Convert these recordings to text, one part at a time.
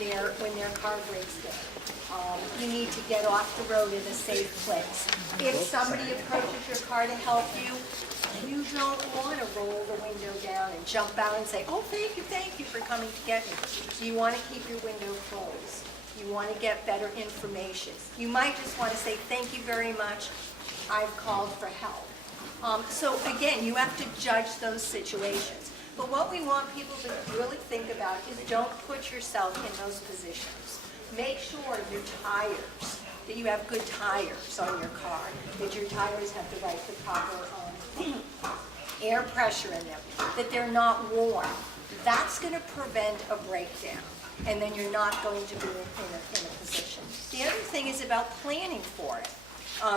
their car breaks down. You need to get off the road in a safe place. If somebody approaches your car to help you, you don't want to roll the window down and jump out and say, oh, thank you for coming to get me. You want to keep your window closed. You want to get better information. You might just want to say, thank you very much, I've called for help. So again, you have to judge those situations. But what we want people to really think about is don't put yourself in those positions. Make sure your tires, that you have good tires on your car, that your tires have the proper air pressure in them, that they're not warm. That's going to prevent a breakdown, and then you're not going to be in a position. The other thing is about planning for it.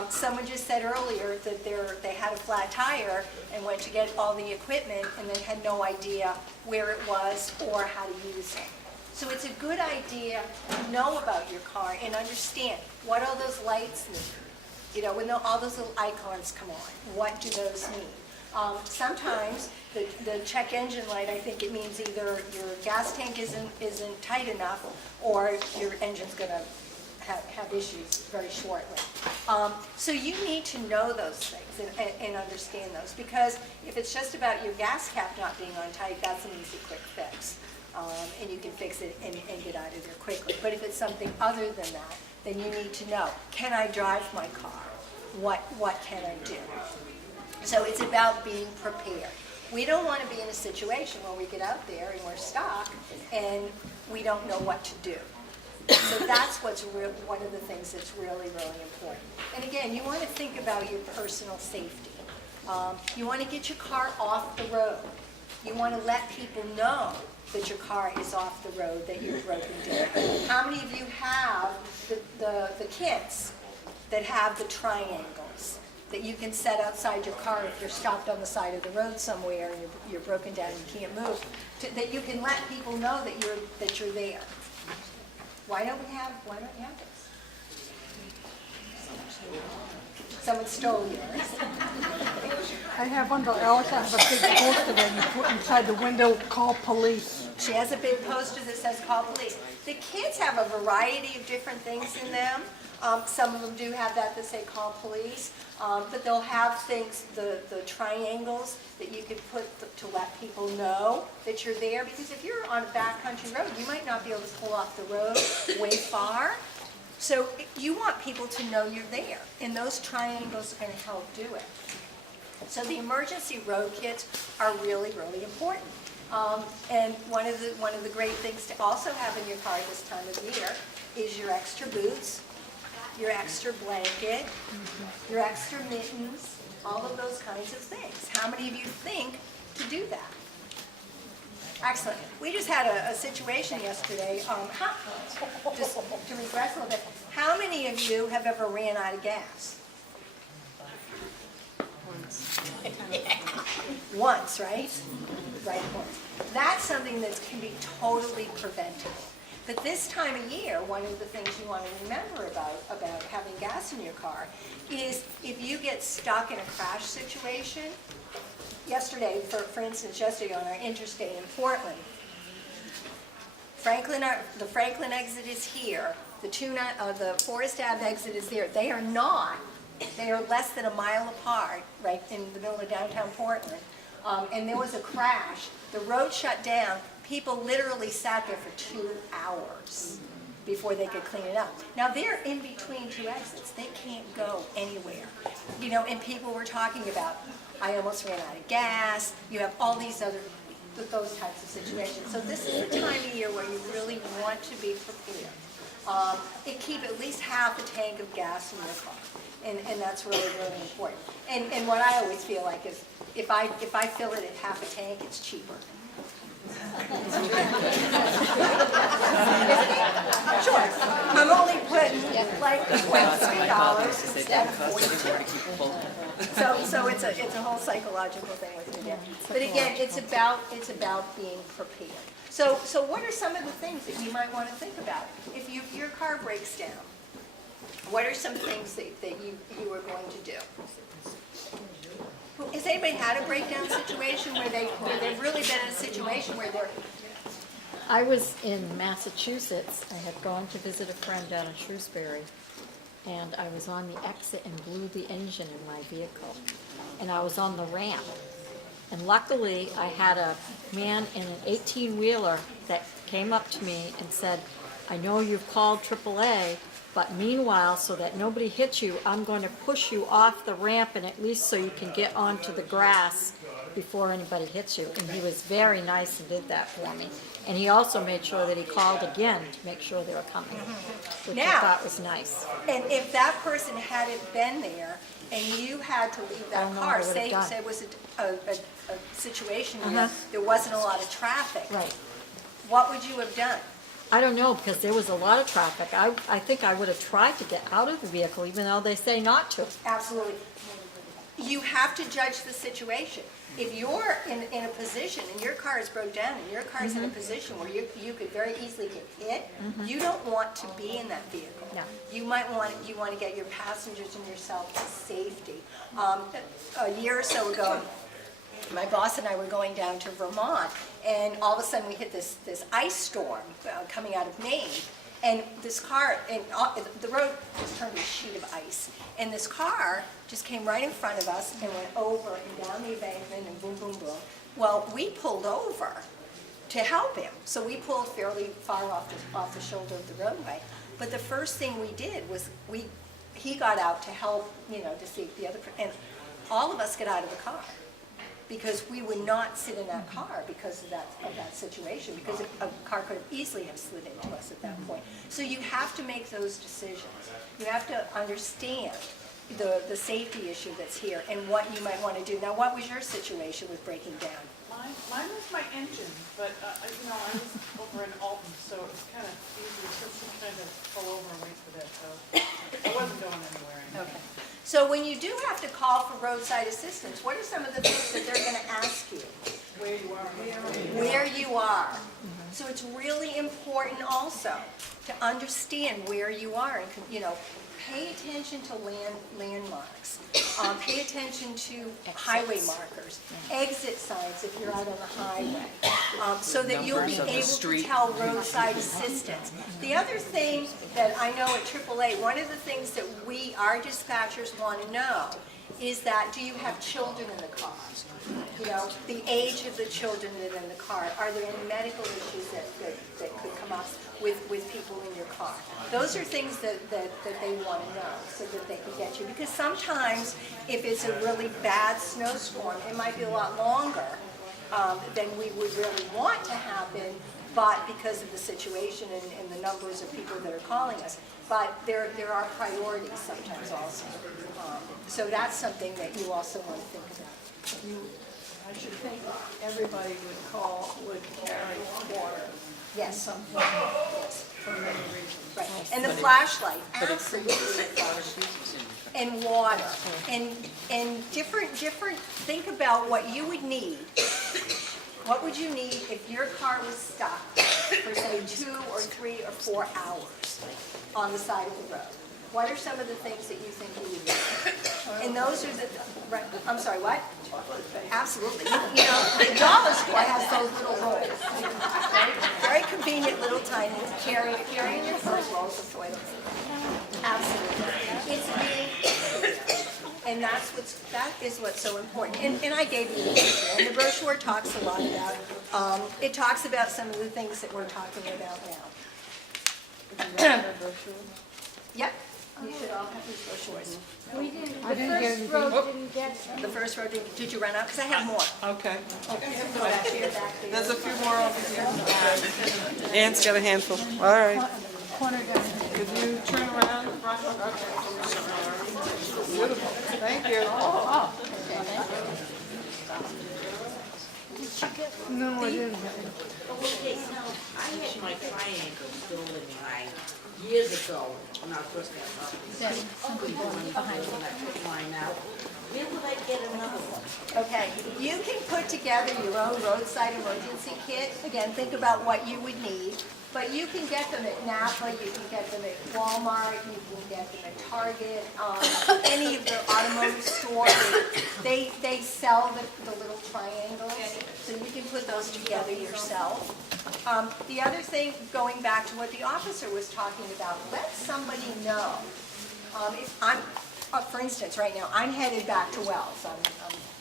Someone just said earlier that they had a flat tire and went to get all the equipment and they had no idea where it was or how to use it. So it's a good idea to know about your car and understand what all those lights mean. You know, when all those little icons come on, what do those mean? Sometimes the check engine light, I think it means either your gas tank isn't tight enough or your engine's going to have issues very shortly. So you need to know those things and understand those, because if it's just about your gas cap not being on tight, that's an easy quick fix. And you can fix it and get out of there quickly. But if it's something other than that, then you need to know, can I drive my car? What can I do? So it's about being prepared. We don't want to be in a situation where we get out there and we're stuck and we don't know what to do. So that's one of the things that's really, really important. And again, you want to think about your personal safety. You want to get your car off the road. You want to let people know that your car is off the road, that you've broken down. How many of you have the kits that have the triangles that you can set outside your car if you're stopped on the side of the road somewhere and you're broken down and you can't move, that you can let people know that you're there? Why don't you have this? Someone stole yours. I have one, but I also have a big poster that you put inside the window, call police. She has a big poster that says call police. The kids have a variety of different things in them. Some of them do have that say call police, but they'll have things, the triangles that you can put to let people know that you're there. Because if you're on a backcountry road, you might not be able to pull off the road way far. So you want people to know you're there, and those triangles are going to help do it. So the emergency road kits are really, really important. And one of the great things to also have in your car this time of year is your extra boots, your extra blanket, your extra mittens, all of those kinds of things. How many of you think to do that? Excellent. We just had a situation yesterday. Just to regress a little bit, how many of you have ever ran out of gas? Once, right? Right, once. That's something that can be totally preventable. But this time of year, one of the things you want to remember about having gas in your car is if you get stuck in a crash situation. Yesterday, for instance, yesterday on our interstate in Portland, the Franklin exit is here. The Forest Ave exit is there. They are not. They are less than a mile apart, right in the middle of downtown Portland. And there was a crash. The road shut down. People literally sat there for 2 hours before they could clean it up. Now they're in between two exits. They can't go anywhere. You know, and people were talking about, I almost ran out of gas. You have all these those types of situations. So this is the time of year where you really want to be prepared. And keep at least half a tank of gas in your car. And that's really, really important. And what I always feel like is if I fill it at half a tank, it's cheaper. Sure. I'm only putting like $23 instead of $42. So it's a whole psychological thing with me there. But again, it's about being prepared. So what are some of the things that you might want to think about if your car breaks down? What are some things that you are going to do? Has anybody had a breakdown situation where they've really been in a situation where they're... I was in Massachusetts. I had gone to visit a friend down in Shrewsbury, and I was on the exit and blew the engine in my vehicle. And I was on the ramp. And luckily, I had a man in an 18-wheeler that came up to me and said, I know you've called AAA, but meanwhile, so that nobody hits you, I'm going to push you off the ramp and at least so you can get onto the grass before anybody hits you. And he was very nice and did that for me. And he also made sure that he called again to make sure they were coming, which I Now- thought was nice. And if that person hadn't been there and you had to leave I that don't know car, what I would've say done. it was a situation where Uh-huh. there wasn't a lot of traffic, Right. what would you have done? I don't know, because there was a lot of traffic. I think I would have tried to get out of the vehicle, even though they say not to. Absolutely. You have to judge the situation. If you're in a position and your car is broke down and your car's Mm-hmm. in a position where you could very easily get hit, you don't want to be in that vehicle. No. You want to get your passengers and yourself to safety. A year or so ago, my boss and I were going down to Vermont, and all of a sudden we hit this ice storm coming out of Maine. And this car, the road just turned to a sheet of ice. And this car just came right in front of us and went over and down the embankment and boom, boom, boom. Well, we pulled over to help him. So we pulled fairly far off the shoulder of the roadway. But the first thing we did was he got out to help, to see the other, and all of us got out of the car. Because we would not sit in that car because of that situation, because a car could have easily have slid into us at that point. So you have to make those decisions. You have to understand the safety issue that's here and what you might want to do. Now, what was your situation with breaking down? Mine was my engine, but, I was over in Alton, so it was kind of easy just to kind of pull over and wait for that, so I wasn't going anywhere. Okay. So when you do have to call for roadside assistance, what are some of the things that they're going to ask you? Where you are. Where you are. So it's really important also to understand where you are and, pay attention to landmarks. Pay attention to highway markers, exit signs if you're out on the highway, so that you'll be able to tell roadside assistance. The other thing that I know at AAA, one of the things that our dispatchers want to know is that, do you have children in the car? The age of the children that are in the car. Are there any medical issues that could come up with people in your car? Those are things that they want to know so that they can get you. Because sometimes, if it's a really bad snowstorm, it might be a lot longer than we would really want to happen, but because of the situation and the numbers of people that are calling us. But there are priorities sometimes also. So that's something that you also want to think about. I should think everybody would carry water. Yes. Some point, yes, for many reasons. Right, and the flashlight, absolutely. And water, and different, think about what you would need. What would you need if your car was stuck for, say, 2 or 3 or 4 hours on the side of the road? What are some of the things that you think you would need? And those are right, I'm sorry, what? Absolutely. The dollar store has those little rolls. Very convenient little tiny, carrying your first rolls of toilet paper. Absolutely. It's big, and that is what's so important. And I gave you the brochure, and the brochure talks a lot about, it talks about some of the things that we're talking about now. Yep. You should all have these brochures. We didn't, I didn't get anything. didn't get The first row, did you run out? Because I have more. Okay. Go back here, back there. There's a few more over here. Ann's got a handful. All right. Corner down. Could you turn around? Okay. Beautiful. Thank you. No, I didn't. Okay, so I had my triangle stolen years ago when I first got up. When I took mine out. Where would I get another one? Okay, you can put together your own roadside emergency kit. Again, think about what you would need. But you can get them at Napa, you can get them at Walmart, you can get them at Target, any of the automotive stores. They sell the little triangles. So you can put those together yourself. The other thing, going back to what the officer was talking about, let somebody know. If I'm, for instance, right now, I'm headed back to Wells.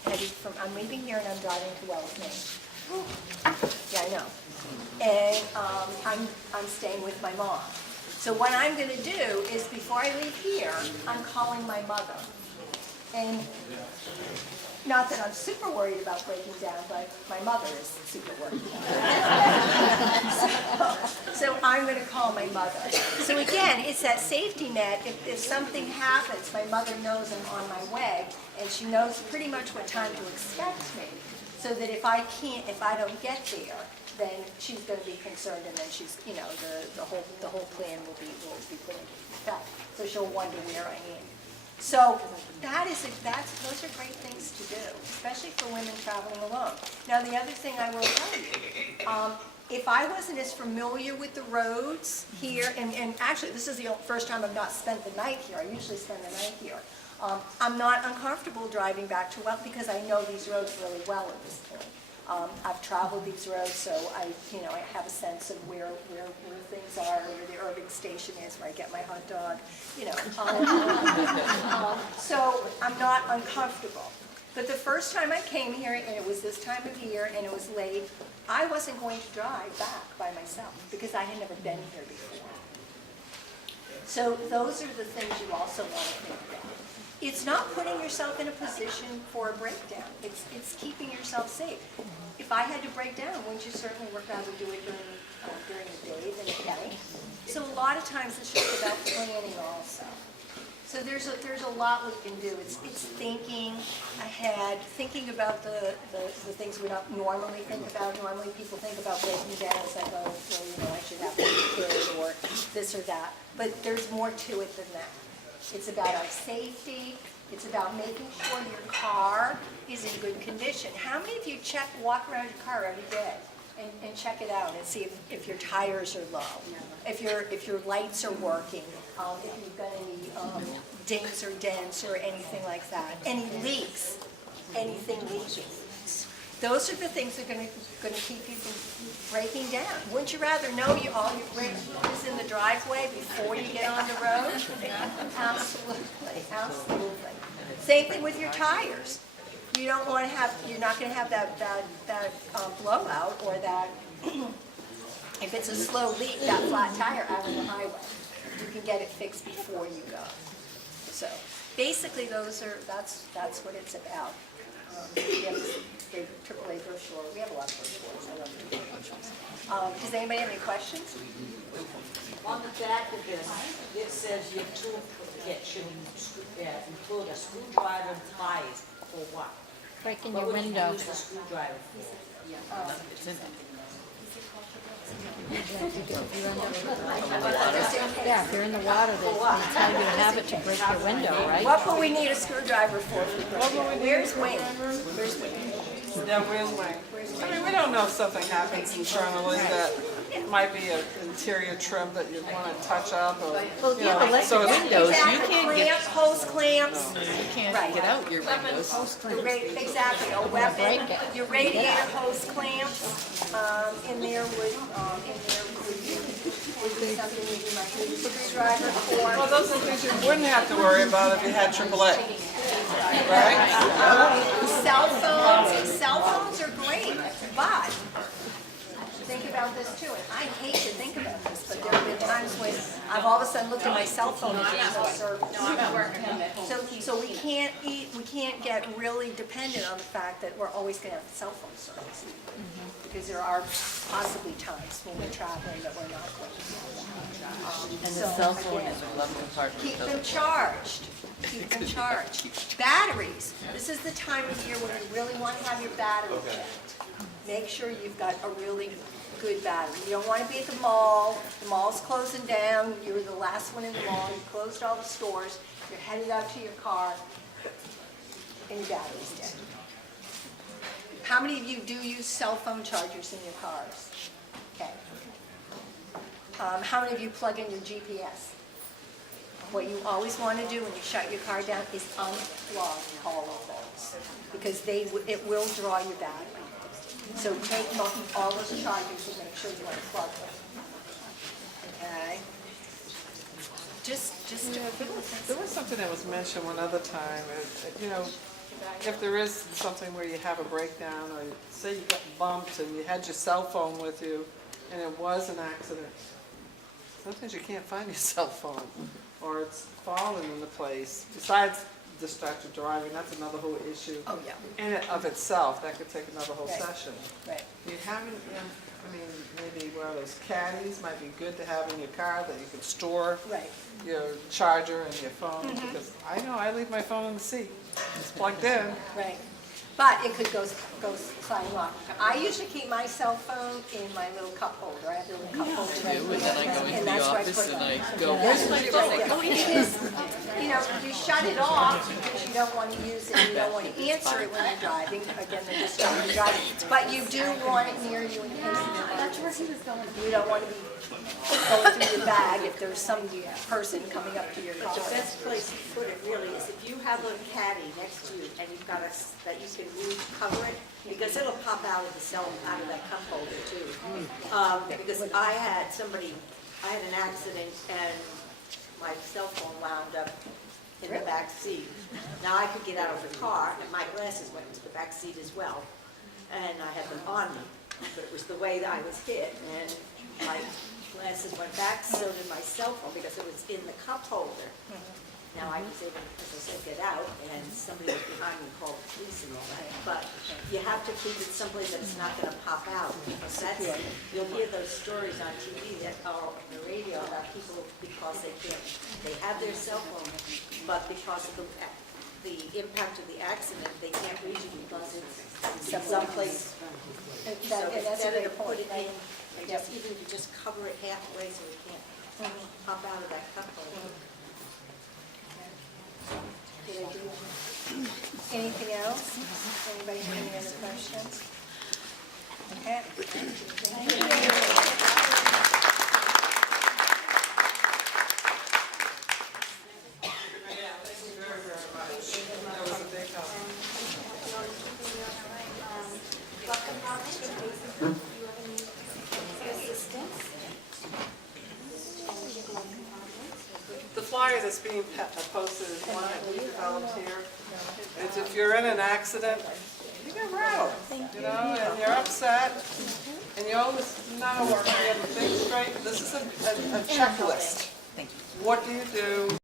I'm leaving here and I'm driving to Wells, Maine. Yeah, I know. And I'm staying with my mom. So what I'm going to do is, before I leave here, I'm calling my mother. And not that I'm super worried about breaking down, but my mother is super worried about it. So I'm going to call my mother. So again, it's that safety net. If something happens, my mother knows I'm on my way, and she knows pretty much what time to expect me. So that if I don't get there, then she's going to be concerned, and then she's, the whole plan will be put into effect. So she'll wonder where I am. So those are great things to do, especially for women traveling alone. Now, the other thing I will tell you, if I wasn't as familiar with the roads here, and actually this is the first time I've not spent the night here. I usually spend the night here. I'm not uncomfortable driving back to Wells because I know these roads really well at this point. I've traveled these roads, so I have a sense of where things are, where the Irving station is, where I get my hot dog, so I'm not uncomfortable. But the first time I came here, and it was this time of year, and it was late, I wasn't going to drive back by myself because I had never been here before. So those are the things you also want to think about. It's not putting yourself in a position for a breakdown. It's keeping yourself safe. If I had to break down, wouldn't you certainly rather do it during the day than at night? So a lot of times it's just about planning also. So there's a lot we can do. It's thinking ahead, thinking about the things we don't normally think about. Normally people think about breaking down. It's like, oh, well, I should have a kid or this or that. But there's more to it than that. It's about our safety. It's about making sure your car is in good condition. How many of you walk around your car every day and check it out and see if your tires are low, if your lights are working, if you've got any dings or dents or anything like that, any leaks, anything leaking? Those are the things that are going to keep you from breaking down. Wouldn't you rather know all your brake is in the driveway before you get on the road? Absolutely, absolutely. Same thing with your tires. You don't want to have. You're not going to have that blowout or that. If it's a slow leak, that flat tire out on the highway, you can get it fixed before you go. So basically, that's what it's about. We have the AAA brochure. We have a lot of brochures. I love the brochures. Does anybody have any questions? On the back of this, it says your toolkit should include a screwdriver and pliers for what? Breaking your window. What would you use the screwdriver for? Yeah, if you're in the water, they tell you to have it to break your window, right? What will we need a screwdriver for? Where's Wayne? Yeah, where's Wayne? I mean, we don't know if something happens internally that might be an interior trim that you want to touch up or, so it's, Windows, you Exactly, can't get, clamps, hose clamps. you can't Right. get out your windows. Exactly, a weapon, your radiator hose clamps, in there would be something that you might need a screwdriver well, for. those are things you wouldn't have to worry about if you had AAA, right? Cell phones are great, but think about this too, and I hate to think about this, but there have been times when I've all of a sudden looked at my cell phone and there's no service. So we can't get really dependent on the fact that we're always going to have cell phone service. Because there are possibly times when we're traveling that we're not going to have that. And the So, cell phone again, is a lovely part keep of them it. charged. Keep them charged. Batteries. This is the time of year when you really want to have your battery checked. Make sure you've got a really good battery. You don't want to be at the mall. The mall's closing down. You're the last one in the mall. You closed all the stores. You're headed out to your car, and your battery's dead. How many of you do use cell phone chargers in your cars? Okay. How many of you plug in your GPS? What you always want to do when you shut your car down is unplug all of those, because it will draw your battery. So take all those chargers and make sure you unplug them. Okay? Just Yeah, there was something that was mentioned one other time, you know, if there is something where you have a breakdown, or say you got bumped and you had your cell phone with you, and it was an accident, sometimes you can't find your cell phone, or it's fallen into place. Besides distracted driving, that's another whole issue. Oh, yeah. In and of itself, that could take another whole Right. session. Right. You haven't, I mean, maybe one of those caddies might be good to have in your car that you could store Right. your charger and your phone, because I know I leave my phone in the seat. It's plugged in. Right. But it could go sliding off. I usually keep my cell phone in my little cup holder. I have a little cup holder right And then I go into and the that's where I office put it. and I go, Where's my phone? Because, you know, you shut it off because you don't want to use it, you don't want to answer it when you're driving. Again, they're just trying to drive. But you do want it near you in case that's where he was going. You don't want to be going through your bag if there's some person coming up to your car. The best place to put it really is if you have a caddy next to you and you've got that you can move, cover it, because it'll pop out of the cell, out of that cup holder too. Because I had an accident and my cell phone wound up in the back seat. Now I could get out of the car and my glasses went into the back seat as well. And I had them on me, but it was the way that I was hit and my glasses went back, so did my cell phone because it was in the cup holder. Now I was able, as I said, get out and somebody was behind me and called the police and all that. But you have to keep it someplace that's not gonna pop out because you'll hear those stories on TV that are on the radio about people because they have their cell phone, but because of the impact of the accident, they can't reach it because it's someplace. And So that's a instead great of put point. it in, they just, even if you just cover it halfway so it can't pop out of that cup holder. Anything else? Anybody have any other questions? Okay. That was a big help. The flyer that's being posted is one that we developed here. It's if you're in an accident, you get out, you know, and you're upset, and you always know where you have to think straight. This is a checklist. What do you do